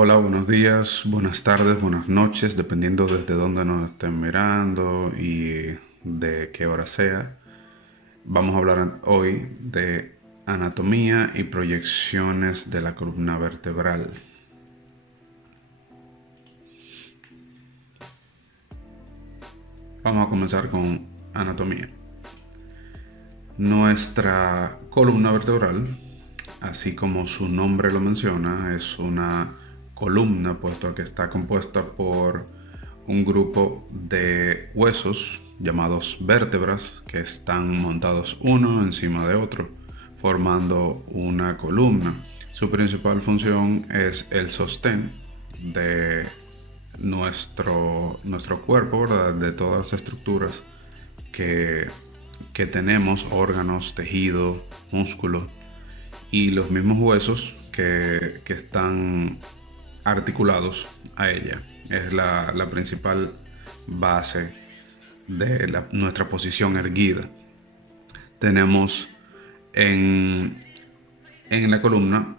Hola, buenos días, buenas tardes, buenas noches, dependiendo desde dónde nos estén mirando y de qué hora sea. Vamos a hablar hoy de anatomía y proyecciones de la columna vertebral. Vamos a comenzar con anatomía. Nuestra columna vertebral, así como su nombre lo menciona, es una columna, puesto que está compuesta por un grupo de huesos llamados vértebras que están montados uno encima de otro, formando una columna. Su principal función es el sostén de nuestro cuerpo, ¿verdad? De todas las estructuras que, que tenemos, órganos, tejido, músculo y los mismos huesos que están articulados a ella. Es la principal base de nuestra posición erguida. Tenemos en la columna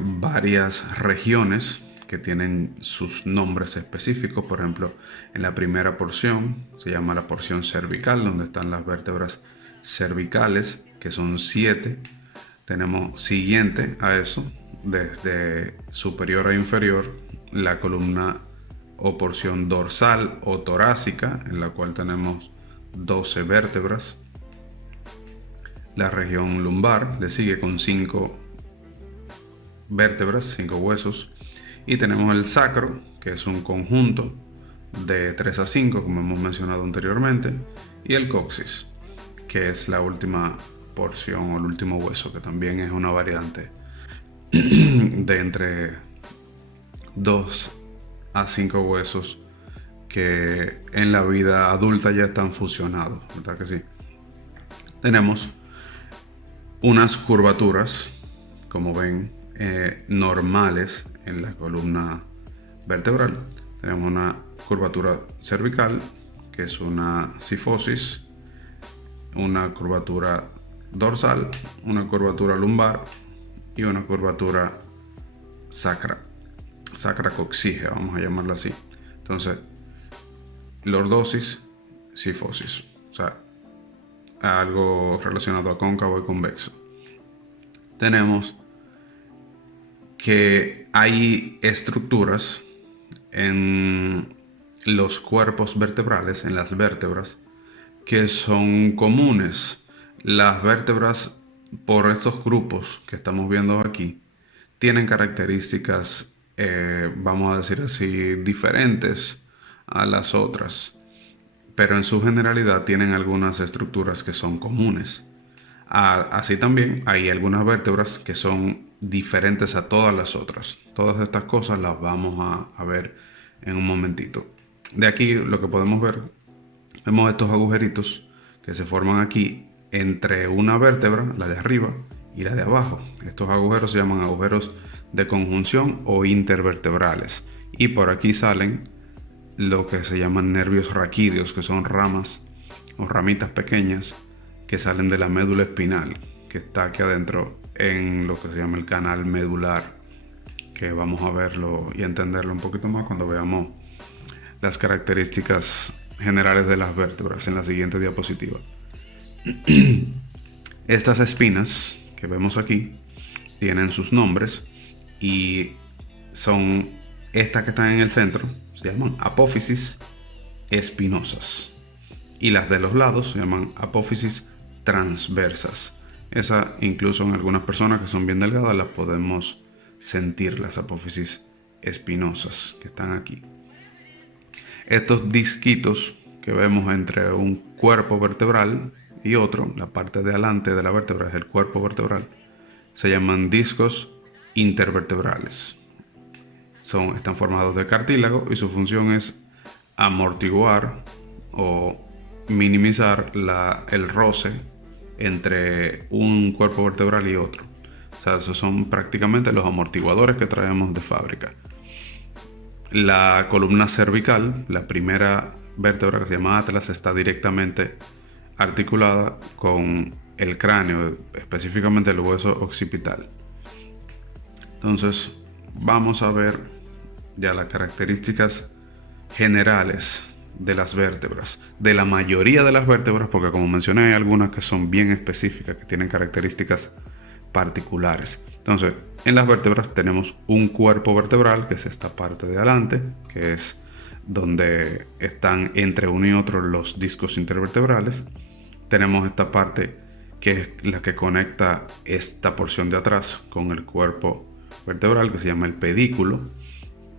varias regiones que tienen sus nombres específicos. Por ejemplo, en la primera porción se llama la porción cervical, donde están las vértebras cervicales, que son 7. Tenemos siguiente a eso, desde superior a inferior, la columna o porción dorsal o torácica, en la cual tenemos 12 vértebras. La región lumbar le sigue con 5 vértebras, 5 huesos. Y tenemos el sacro, que es un conjunto de 3 a 5, como hemos mencionado anteriormente. Y el coxis, que es la última porción o el último hueso, que también es una variante de entre 2 a 5 huesos que en la vida adulta ya están fusionados, ¿verdad que sí? Tenemos unas curvaturas, como ven, normales en la columna vertebral. Tenemos una curvatura cervical, que es una cifosis, una curvatura dorsal, una curvatura lumbar y una curvatura sacracoxígea, vamos a llamarla así. Entonces, lordosis, cifosis, o sea, algo relacionado a cóncavo y convexo. Tenemos que hay estructuras en los cuerpos vertebrales, en las vértebras, que son comunes. Las vértebras, por estos grupos que estamos viendo aquí, tienen características, vamos a decir así, diferentes a las otras, pero en su generalidad tienen algunas estructuras que son comunes. Así también hay algunas vértebras que son diferentes a todas las otras. Todas estas cosas las vamos a ver en un momentito. De aquí lo que podemos ver, vemos estos agujeritos que se forman aquí entre una vértebra, la de arriba, y la de abajo. Estos agujeros se llaman agujeros de conjunción o intervertebrales. Y por aquí salen lo que se llaman nervios raquídeos, que son ramas o ramitas pequeñas que salen de la médula espinal, que está aquí adentro en lo que se llama el canal medular, que vamos a verlo y entenderlo un poquito más cuando veamos las características generales de las vértebras en la siguiente diapositiva. Estas espinas que vemos aquí tienen sus nombres y son estas que están en el centro, se llaman apófisis espinosas, y las de los lados se llaman apófisis transversas. Esa, incluso en algunas personas que son bien delgadas, las podemos sentir, las apófisis espinosas que están aquí. Estos disquitos que vemos entre un cuerpo vertebral y otro, la parte de adelante de la vértebra es el cuerpo vertebral, se llaman discos intervertebrales. Están formados de cartílago y su función es amortiguar o minimizar el roce entre un cuerpo vertebral y otro. O sea, esos son prácticamente los amortiguadores que traemos de fábrica. La columna cervical, la primera vértebra que se llama atlas, está directamente articulada con el cráneo, específicamente el hueso occipital. Entonces, vamos a ver ya las características generales de las vértebras, de la mayoría de las vértebras, porque como mencioné hay algunas que son bien específicas, que tienen características particulares. Entonces, en las vértebras tenemos un cuerpo vertebral, que es esta parte de adelante, que es donde están entre uno y otro los discos intervertebrales. Tenemos esta parte que es la que conecta esta porción de atrás con el cuerpo vertebral, que se llama el pedículo,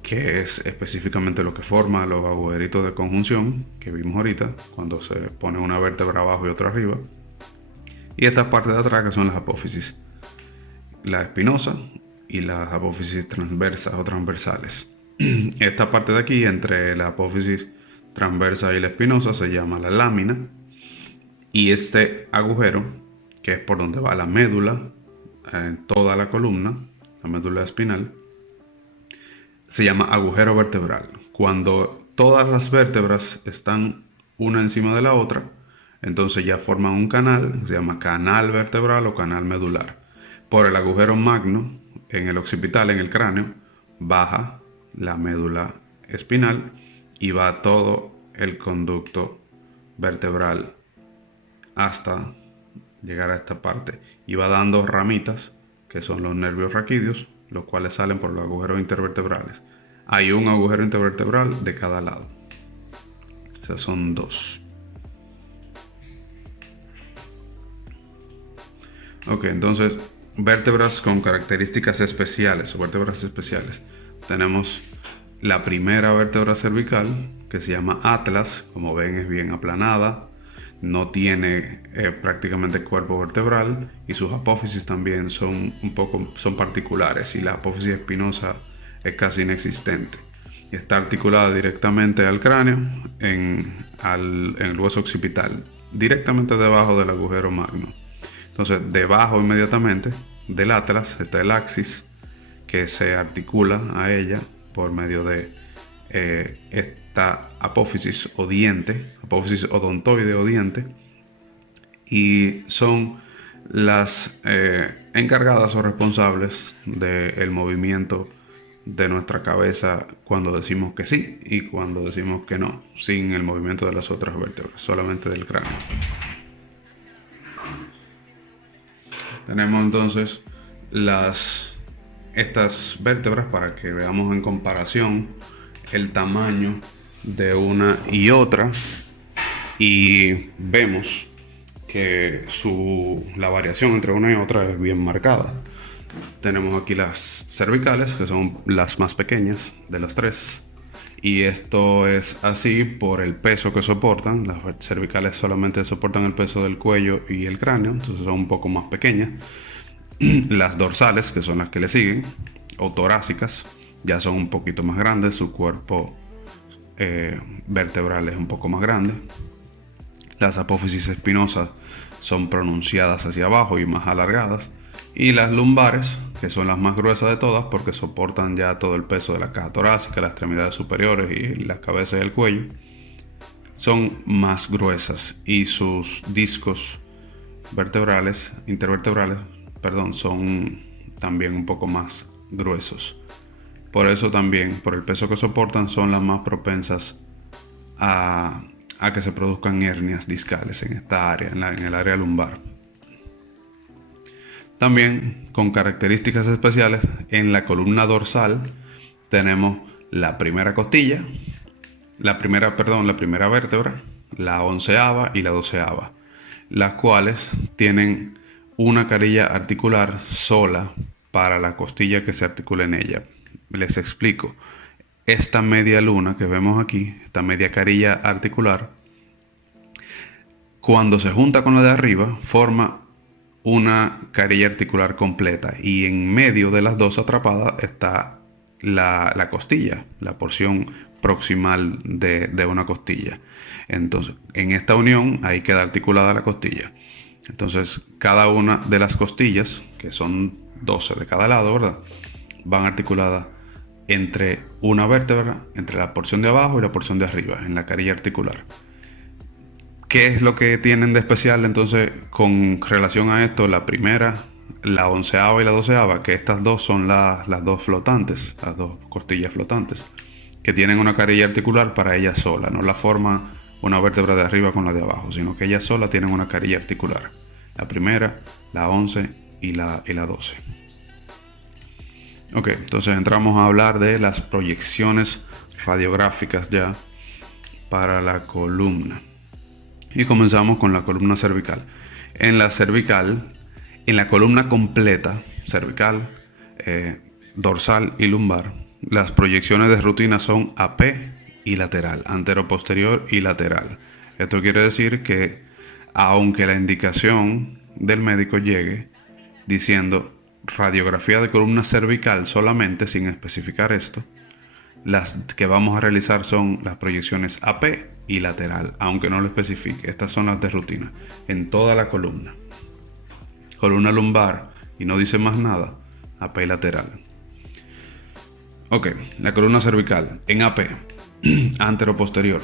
que es específicamente lo que forma los agujeritos de conjunción que vimos ahorita, cuando se pone una vértebra abajo y otra arriba. Y esta parte de atrás, que son las apófisis, la espinosa y las apófisis transversas o transversales. Esta parte de aquí, entre la apófisis transversa y la espinosa, se llama la lámina. Y este agujero, que es por donde va la médula en toda la columna, la médula espinal, se llama agujero vertebral. Cuando todas las vértebras están una encima de la otra, entonces ya forman un canal, se llama canal vertebral o canal medular. Por el agujero magno, en el occipital, en el cráneo, baja la médula espinal y va todo el conducto vertebral hasta llegar a esta parte. Y va dando ramitas, que son los nervios raquídeos, los cuales salen por los agujeros intervertebrales. Hay un agujero intervertebral de cada lado. O sea, son dos. Ok, entonces, vértebras con características especiales o vértebras especiales. Tenemos la primera vértebra cervical, que se llama atlas. Como ven, es bien aplanada. No tiene prácticamente cuerpo vertebral, y sus apófisis también son particulares, y la apófisis espinosa es casi inexistente. Está articulada directamente al cráneo en el hueso occipital, directamente debajo del agujero magno. Entonces, debajo inmediatamente del atlas está el axis, que se articula a ella por medio de esta apófisis o diente, apófisis odontoide o diente, y son las encargadas o responsables del movimiento de nuestra cabeza cuando decimos que sí y cuando decimos que no, sin el movimiento de las otras vértebras, solamente del cráneo. Tenemos entonces estas vértebras para que veamos en comparación el tamaño de una y otra, y vemos que la variación entre una y otra es bien marcada. Tenemos aquí las cervicales, que son las más pequeñas de las tres, y esto es así por el peso que soportan. Las cervicales solamente soportan el peso del cuello y el cráneo, entonces son un poco más pequeñas. Las dorsales, que son las que le siguen, o torácicas, ya son un poquito más grandes, su cuerpo vertebral es un poco más grande. Las apófisis espinosas son pronunciadas hacia abajo y más alargadas. Y las lumbares, que son las más gruesas de todas porque soportan ya todo el peso de la caja torácica, las extremidades superiores y la cabeza y el cuello, son más gruesas, y sus discos intervertebrales, son también un poco más gruesos. Por eso también, por el peso que soportan, son las más propensas a que se produzcan hernias discales en esta área, en el área lumbar. También, con características especiales, en la columna dorsal tenemos la primera costilla, la primera vértebra, la 11ª y la 12ª, las cuales tienen una carilla articular sola para la costilla que se articula en ella. Les explico. Esta media luna que vemos aquí, esta media carilla articular, cuando se junta con la de arriba, forma una carilla articular completa, y en medio de las dos atrapadas está la costilla, la porción proximal de una costilla. Entonces, en esta unión ahí queda articulada la costilla. Entonces, cada una de las costillas, que son 12 de cada lado, ¿verdad?, van articuladas entre una vértebra, entre la porción de abajo y la porción de arriba, en la carilla articular. ¿Qué es lo que tienen de especial entonces con relación a esto? La primera la onceava y la doceava, que estas dos son las dos flotantes, las dos costillas flotantes, que tienen una carilla articular para ella sola, no la forma una vértebra de arriba con la de abajo, sino que ellas sola tienen una carilla articular. La primera, la 11 y la 12. Ok, entonces entramos a hablar de las proyecciones radiográficas ya para la columna. Y comenzamos con la columna cervical. En la cervical, en la columna completa, cervical, dorsal y lumbar, las proyecciones de rutina son AP y lateral, antero-posterior y lateral. Esto quiere decir que aunque la indicación del médico llegue diciendo radiografía de columna cervical solamente, sin especificar esto, las que vamos a realizar son las proyecciones AP y lateral, aunque no lo especifique. Estas son las de rutina en toda la columna. Columna lumbar y no dice más nada, AP y lateral. Ok, la columna cervical en AP, antero-posterior.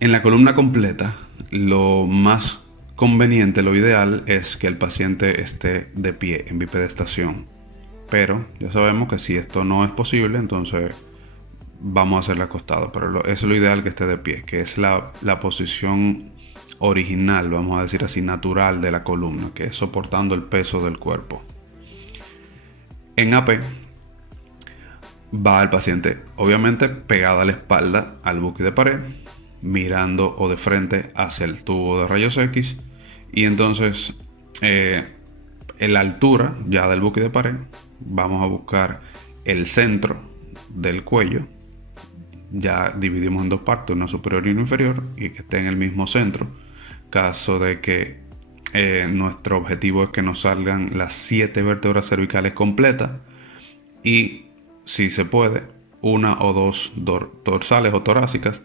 En la columna completa, lo más conveniente, lo ideal es que el paciente esté de pie en bipedestación. Pero ya sabemos que si esto no es posible, entonces vamos a hacerle acostado. Pero es lo ideal que esté de pie, que es la posición original, vamos a decir así, natural de la columna, que es soportando el peso del cuerpo. En AP va el paciente obviamente pegado a la espalda al buque de pared, mirando o de frente hacia el tubo de rayos X, y entonces en la altura ya del buque de pared vamos a buscar el centro del cuello. Ya dividimos en dos partes, una superior y una inferior, y que esté en el mismo centro. Caso de que nuestro objetivo es que nos salgan las 7 vértebras cervicales completas, y si se puede, una o dos dorsales o torácicas,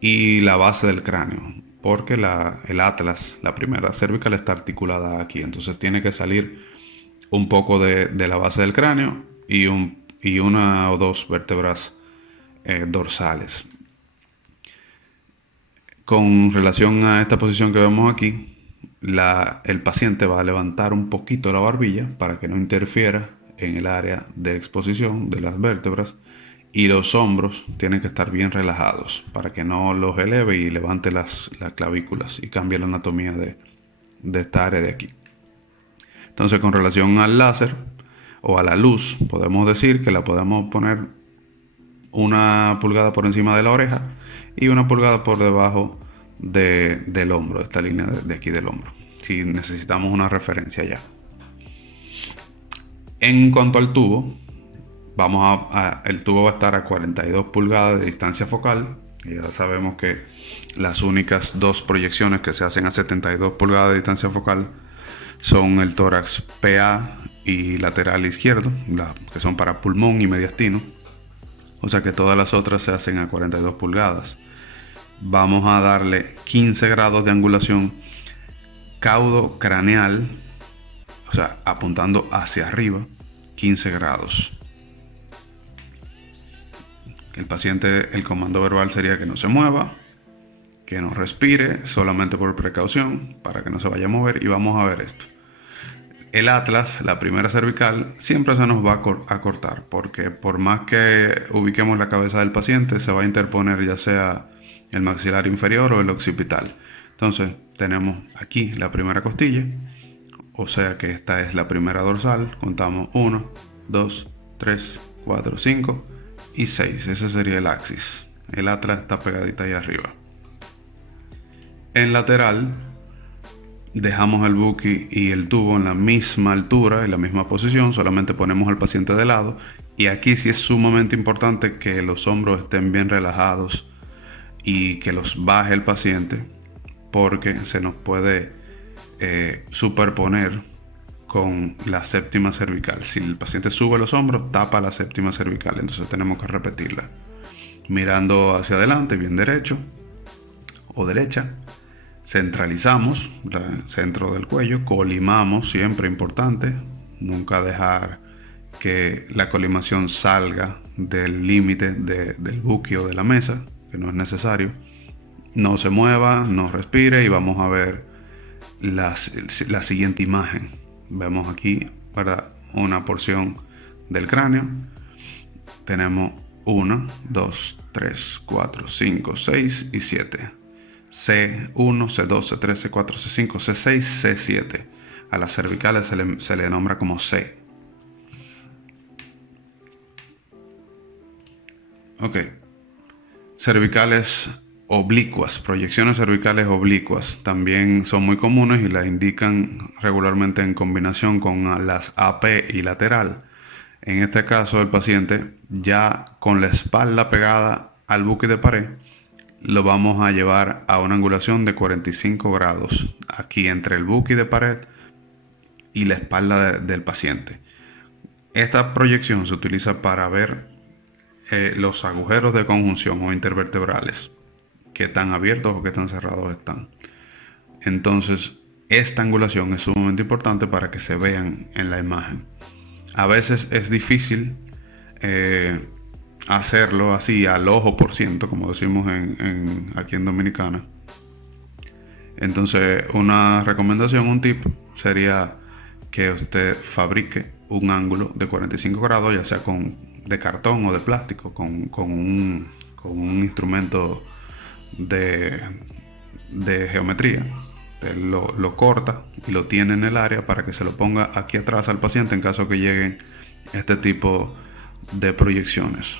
y la base del cráneo, porque el atlas, la primera cervical, está articulada aquí, entonces tiene que salir un poco de la base del cráneo y una o dos vértebras dorsales. Con relación a esta posición que vemos aquí, el paciente va a levantar un poquito la barbilla para que no interfiera en el área de exposición de las vértebras, y los hombros tienen que estar bien relajados para que no los eleve y levante las clavículas y cambie la anatomía de esta área de aquí. Entonces, con relación al láser o a la luz, podemos decir que la podemos poner 1 pulgada por encima de la oreja y 1 pulgada por debajo del hombro, esta línea de aquí del hombro, si necesitamos una referencia ya. En cuanto al tubo, el tubo va a estar a 42 pulgadas de distancia focal. Y ya sabemos que las únicas dos proyecciones que se hacen a 72 pulgadas de distancia focal son el tórax PA y lateral izquierdo, que son para pulmón y mediastino. O sea que todas las otras se hacen a 42 pulgadas. Vamos a darle 15 grados de angulación caudo craneal, o sea, apuntando hacia arriba, 15 grados. El paciente, el comando verbal sería que no se mueva, que no respire, solamente por precaución, para que no se vaya a mover, y vamos a ver esto. El atlas, la primera cervical, siempre se nos va a cortar, porque por más que ubiquemos la cabeza del paciente, se va a interponer ya sea el maxilar inferior o el occipital. Entonces tenemos aquí la primera costilla, o sea que esta es la primera dorsal. Contamos 1, 2, 3, 4, 5 y 6. Ese sería el axis. El atlas está pegadita ahí arriba. En lateral dejamos el buque y el tubo en la misma altura, en la misma posición, solamente ponemos al paciente de lado, y aquí sí es sumamente importante que los hombros estén bien relajados y que los baje el paciente, porque se nos puede superponer con la séptima cervical. Si el paciente sube los hombros, tapa la séptima cervical, entonces tenemos que repetirla. Mirando hacia adelante, bien derecho o derecha. Centralizamos el centro del cuello, colimamos, siempre importante, nunca dejar que la colimación salga del límite del buque o de la mesa, que no es necesario. No se mueva, no respire, y vamos a ver la siguiente imagen. Vemos aquí, ¿verdad?, una porción del cráneo. Tenemos 1, 2, 3, 4, 5, 6 y 7. C1, C2, C3, C4, C5, C6, C7. A las cervicales se le nombra como C. Ok. Cervicales oblicuas, proyecciones cervicales oblicuas también son muy comunes y las indican regularmente en combinación con las AP y lateral. En este caso, el paciente ya con la espalda pegada al buque de pared, lo vamos a llevar a una angulación de 45 grados, aquí entre el buque de pared y la espalda del paciente. Esta proyección se utiliza para ver los agujeros de conjunción o intervertebrales, qué tan abiertos o qué tan cerrados están. Entonces, esta angulación es sumamente importante para que se vean en la imagen. A veces es difícil hacerlo así al ojo por ciento, como decimos aquí en Dominicana. Entonces, una recomendación, un tip sería que usted fabrique un ángulo de 45 grados, ya sea de cartón o de plástico, con un instrumento de geometría. Lo corta y lo tiene en el área para que se lo ponga aquí atrás al paciente en caso que lleguen este tipo de proyecciones,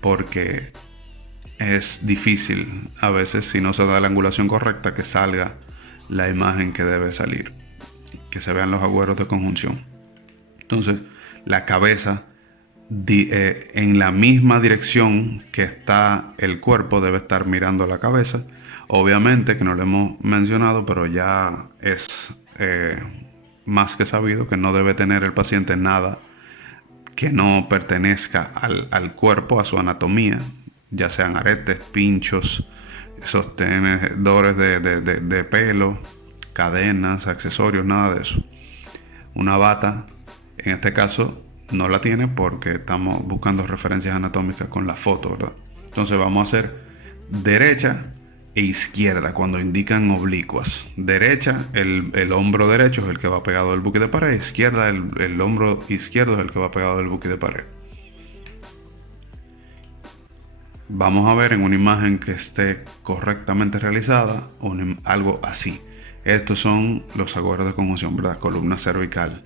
porque es difícil a veces, si no se da la angulación correcta, que salga la imagen que debe salir, que se vean los agujeros de conjunción. Entonces, la cabeza en la misma dirección que está el cuerpo debe estar mirando la cabeza. Obviamente que no lo hemos mencionado, pero ya es más que sabido que no debe tener el paciente nada que no pertenezca al cuerpo, a su anatomía, ya sean aretes, pinchos, sostenedores de pelo, cadenas, accesorios, nada de eso. Una bata, en este caso, no la tiene porque estamos buscando referencias anatómicas con la foto, ¿verdad? Entonces vamos a hacer derecha e izquierda cuando indican oblicuas. Derecha, el hombro derecho es el que va pegado al buque de pared. Izquierda, el hombro izquierdo es el que va pegado al buque de pared. Vamos a ver en una imagen que esté correctamente realizada algo así. Estos son los agujeros de conjunción, ¿verdad? Columna cervical.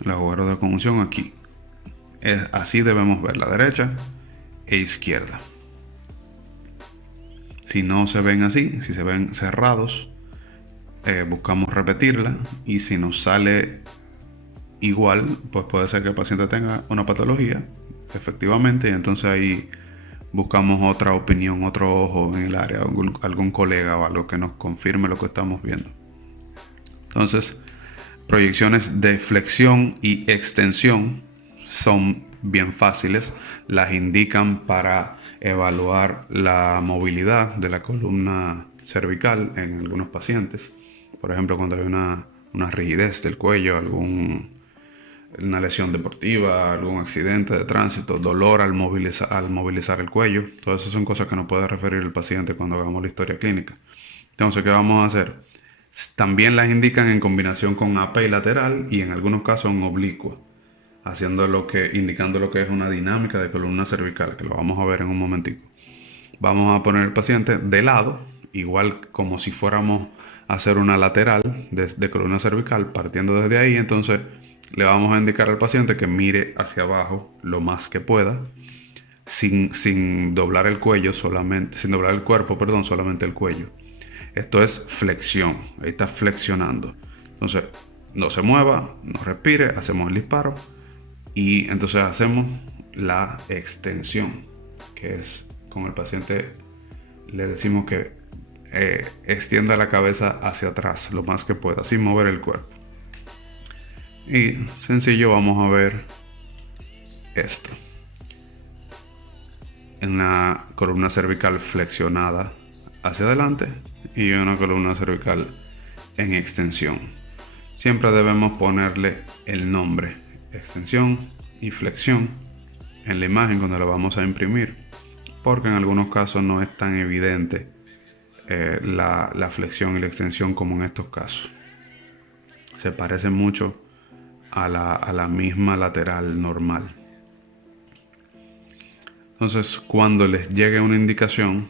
Los agujeros de conjunción aquí. Así debemos ver la derecha e izquierda. Si no se ven así, si se ven cerrados, buscamos repetirla, y si nos sale igual, pues puede ser que el paciente tenga una patología, efectivamente, y entonces ahí buscamos otra opinión, otro ojo en el área, algún colega o algo que nos confirme lo que estamos viendo. Entonces, proyecciones de flexión y extensión son bien fáciles, las indican para evaluar la movilidad de la columna cervical en algunos pacientes. Por ejemplo, cuando hay una rigidez del cuello, una lesión deportiva, algún accidente de tránsito, dolor al movilizar el cuello. Todas esas son cosas que nos puede referir el paciente cuando hagamos la historia clínica. Entonces, ¿qué vamos a hacer? También las indican en combinación con AP y lateral, y en algunos casos en oblicua, indicando lo que es una dinámica de columna cervical, que lo vamos a ver en un momentico. Vamos a poner el paciente de lado, igual como si fuéramos a hacer una lateral de columna cervical, partiendo desde ahí. Entonces le vamos a indicar al paciente que mire hacia abajo lo más que pueda, sin doblar el cuello solamente, sin doblar el cuerpo, perdón, solamente el cuello. Esto es flexión, ahí está flexionando. Entonces no se mueva, no respire, hacemos el disparo. Y entonces hacemos la extensión, que es con el paciente le decimos que extienda la cabeza hacia atrás lo más que pueda, sin mover el cuerpo. Y sencillo, vamos a ver esto. Una columna cervical flexionada hacia adelante y una columna cervical en extensión. Siempre debemos ponerle el nombre, extensión y flexión, en la imagen cuando la vamos a imprimir, porque en algunos casos no es tan evidente la flexión y la extensión como en estos casos. Se parece mucho a la misma lateral normal. Entonces, cuando les llegue una indicación,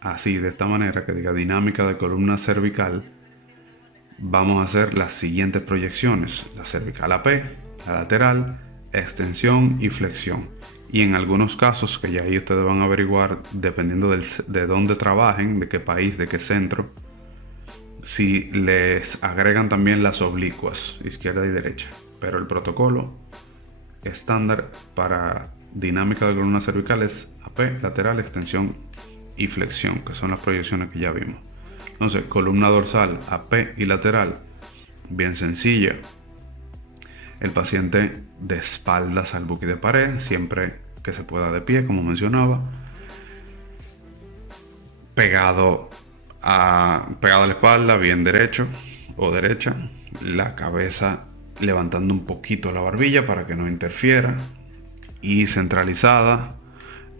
así de esta manera, que diga dinámica de columna cervical, vamos a hacer las siguientes proyecciones: la cervical AP, la lateral, extensión y flexión. Y en algunos casos, que ya ahí ustedes van a averiguar dependiendo de dónde trabajen, de qué país, de qué centro, si les agregan también las oblicuas, izquierda y derecha. Pero el protocolo estándar para dinámica de columna cervical es AP, lateral, extensión y flexión, que son las proyecciones que ya vimos. Entonces, columna dorsal, AP y lateral, bien sencilla. El paciente de espaldas al buque de pared, siempre que se pueda de pie, como mencionaba. Pegado a la espalda, bien derecho o derecha. La cabeza levantando un poquito la barbilla para que no interfiera. Y centralizada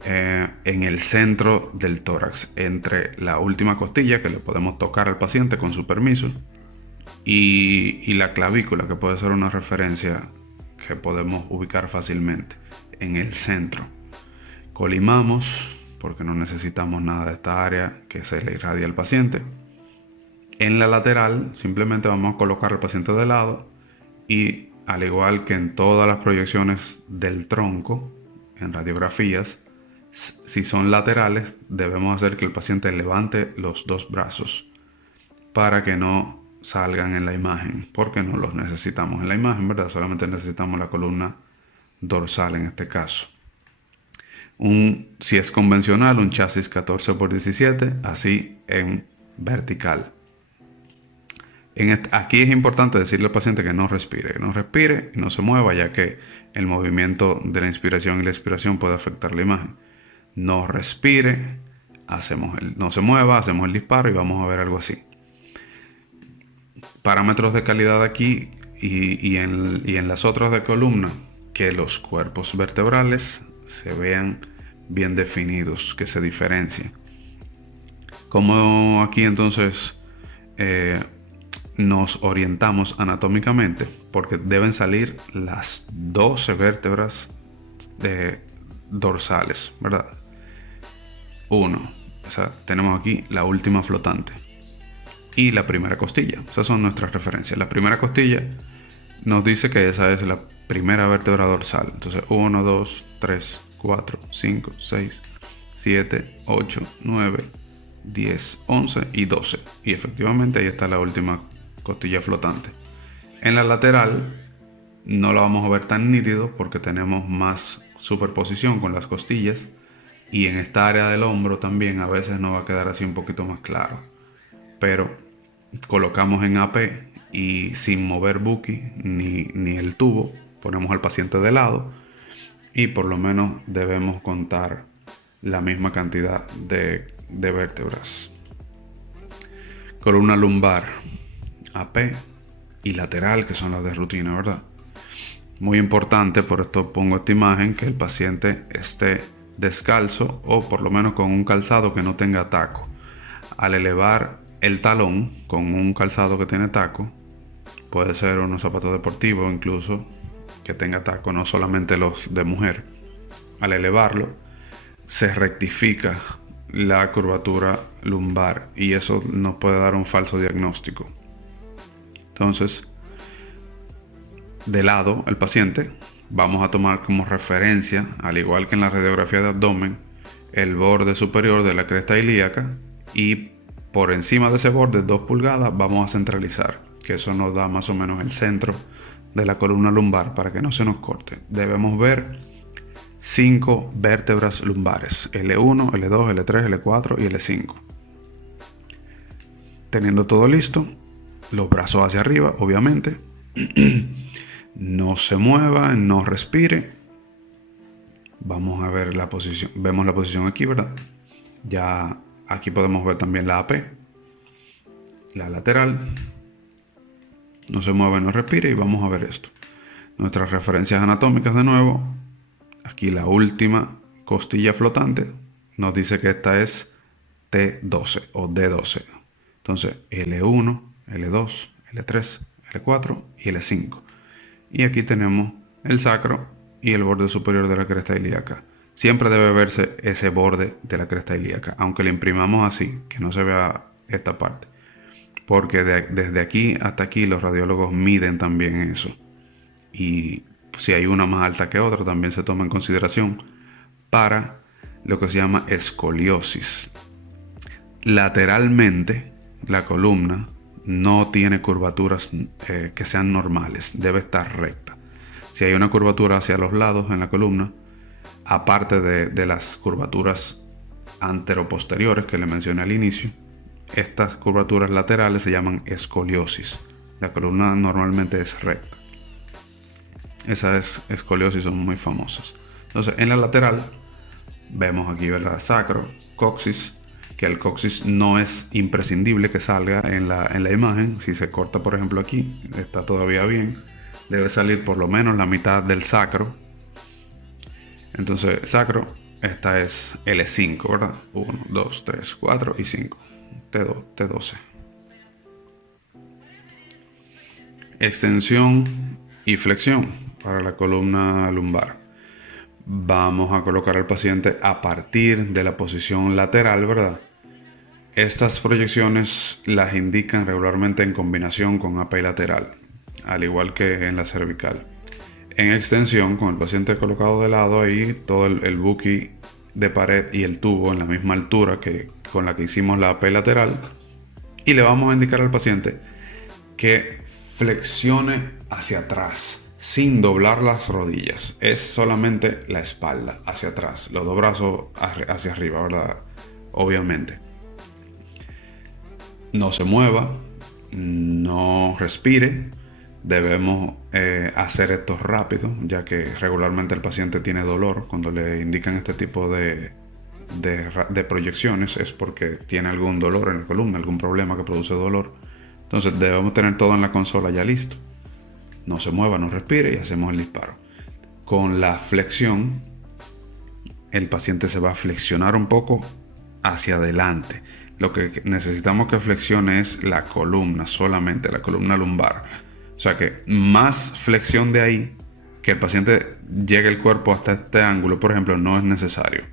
en el centro del tórax, entre la última costilla, que le podemos tocar al paciente con su permiso, y la clavícula, que puede ser una referencia que podemos ubicar fácilmente en el centro. Colimamos, porque no necesitamos nada de esta área que se le irradia al paciente. En la lateral simplemente vamos a colocar al paciente de lado, y al igual que en todas las proyecciones del tronco en radiografías, si son laterales, debemos hacer que el paciente levante los dos brazos para que no salgan en la imagen, porque no los necesitamos en la imagen, ¿verdad? Solamente necesitamos la columna dorsal en este caso. Si es convencional, un chasis 14x17, así en vertical. Aquí es importante decirle al paciente que no respire y no se mueva, ya que el movimiento de la inspiración y la expiración puede afectar la imagen. No respire, no se mueva, hacemos el disparo y vamos a ver algo así. Parámetros de calidad aquí y en las otras de columna: que los cuerpos vertebrales se vean bien definidos, que se diferencien. Como aquí entonces nos orientamos anatómicamente, porque deben salir las 12 vértebras dorsales, ¿verdad? Tenemos aquí la última flotante y la primera costilla. Esas son nuestras referencias. La primera costilla nos dice que esa es la primera vértebra dorsal. Entonces 1, 2, 3, 4, 5, 6, 7, 8, 9, 10, 11 y 12. Y efectivamente ahí está la última costilla flotante. En la lateral no lo vamos a ver tan nítido porque tenemos más superposición con las costillas, y en esta área del hombro también a veces nos va a quedar así un poquito más claro, pero colocamos en AP y sin mover buki ni el tubo, ponemos al paciente de lado y por lo menos debemos contar la misma cantidad de vértebras. Columna lumbar, AP y lateral, que son las de rutina, ¿verdad? Muy importante, por esto pongo esta imagen, que el paciente esté descalzo o por lo menos con un calzado que no tenga taco. Al elevar el talón con un calzado que tiene taco, puede ser unos zapatos deportivos incluso que tenga taco, no solamente los de mujer, al elevarlo se rectifica la curvatura lumbar y eso nos puede dar un falso diagnóstico. Entonces, de lado el paciente, vamos a tomar como referencia, al igual que en la radiografía de abdomen, el borde superior de la cresta ilíaca, y por encima de ese borde, 2 pulgadas, vamos a centralizar, que eso nos da más o menos el centro de la columna lumbar para que no se nos corte. Debemos ver 5 vértebras lumbares: L1, L2, L3, L4 y L5. Teniendo todo listo, los brazos hacia arriba, obviamente. No se mueva, no respire. Vamos a ver la posición. Vemos la posición aquí, ¿verdad? Ya aquí podemos ver también la AP, la lateral. No se mueve, no respire, y vamos a ver esto. Nuestras referencias anatómicas de nuevo. Aquí la última costilla flotante nos dice que esta es T12 o D12. Entonces L1, L2, L3, L4 y L5. Y aquí tenemos el sacro y el borde superior de la cresta ilíaca. Siempre debe verse ese borde de la cresta ilíaca, aunque le imprimamos así, que no se vea esta parte. Porque desde aquí hasta aquí los radiólogos miden también eso. Y si hay una más alta que otra, también se toma en consideración para lo que se llama escoliosis. Lateralmente, la columna no tiene curvaturas que sean normales, debe estar recta. Si hay una curvatura hacia los lados en la columna, aparte de las curvaturas anteroposteriores que le mencioné al inicio, estas curvaturas laterales se llaman escoliosis. La columna normalmente es recta. Esas escoliosis son muy famosas. Entonces, en la lateral vemos aquí, ¿verdad? Sacro, coxis, que el coxis no es imprescindible que salga en la imagen. Si se corta, por ejemplo, aquí, está todavía bien. Debe salir por lo menos la mitad del sacro. Entonces, sacro, esta es L5, ¿verdad? 1, 2, 3, 4 y 5. T12. Extensión y flexión para la columna lumbar. Vamos a colocar al paciente a partir de la posición lateral, ¿verdad? Estas proyecciones las indican regularmente en combinación con AP lateral, al igual que en la cervical. En extensión, con el paciente colocado de lado, ahí todo el buqui de pared y el tubo en la misma altura que con la que hicimos la AP lateral, y le vamos a indicar al paciente que flexione hacia atrás sin doblar las rodillas. Es solamente la espalda hacia atrás, los dos brazos hacia arriba, ¿verdad? Obviamente. No se mueva, no respire. Debemos hacer esto rápido, ya que regularmente el paciente tiene dolor. Cuando le indican este tipo de proyecciones es porque tiene algún dolor en la columna, algún problema que produce dolor. Entonces debemos tener todo en la consola ya listo. No se mueva, no respire y hacemos el disparo. Con la flexión, el paciente se va a flexionar un poco hacia adelante. Lo que necesitamos que flexione es la columna, solamente la columna lumbar. O sea que más flexión de ahí, que el paciente llegue el cuerpo hasta este ángulo, por ejemplo, no es necesario.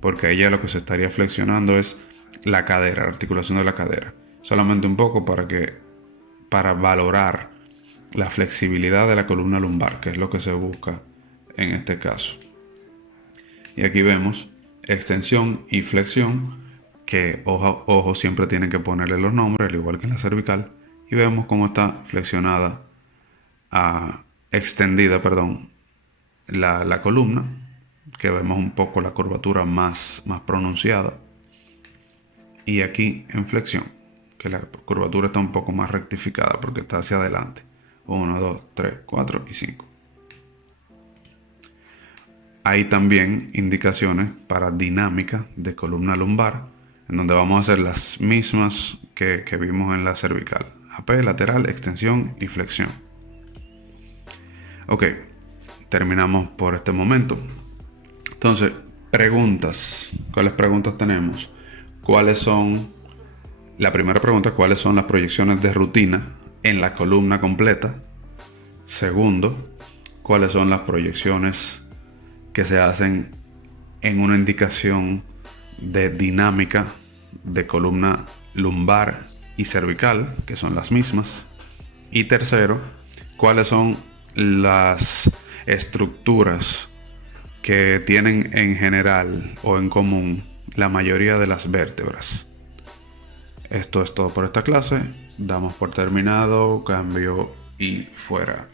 Porque ahí ya lo que se estaría flexionando es la cadera, la articulación de la cadera. Solamente un poco para valorar la flexibilidad de la columna lumbar, que es lo que se busca en este caso. Y aquí vemos extensión y flexión, que ojo siempre tienen que ponerle los nombres, al igual que en la cervical. Y vemos cómo está flexionada, extendida, la columna, que vemos un poco la curvatura más pronunciada. Y aquí en flexión, que la curvatura está un poco más rectificada porque está hacia adelante. 1, 2, 3, 4 y 5. Hay también indicaciones para dinámica de columna lumbar, en donde vamos a hacer las mismas que vimos en la cervical. AP, lateral, extensión y flexión. Ok, terminamos por este momento. Entonces, preguntas. ¿Cuáles preguntas tenemos? La primera pregunta, ¿cuáles son las proyecciones de rutina en la columna completa? Segundo, ¿cuáles son las proyecciones que se hacen en una indicación de dinámica de columna lumbar y cervical, que son las mismas? Y tercero, ¿cuáles son las estructuras que tienen en general o en común la mayoría de las vértebras? Esto es todo por esta clase. Damos por terminado, cambio y fuera.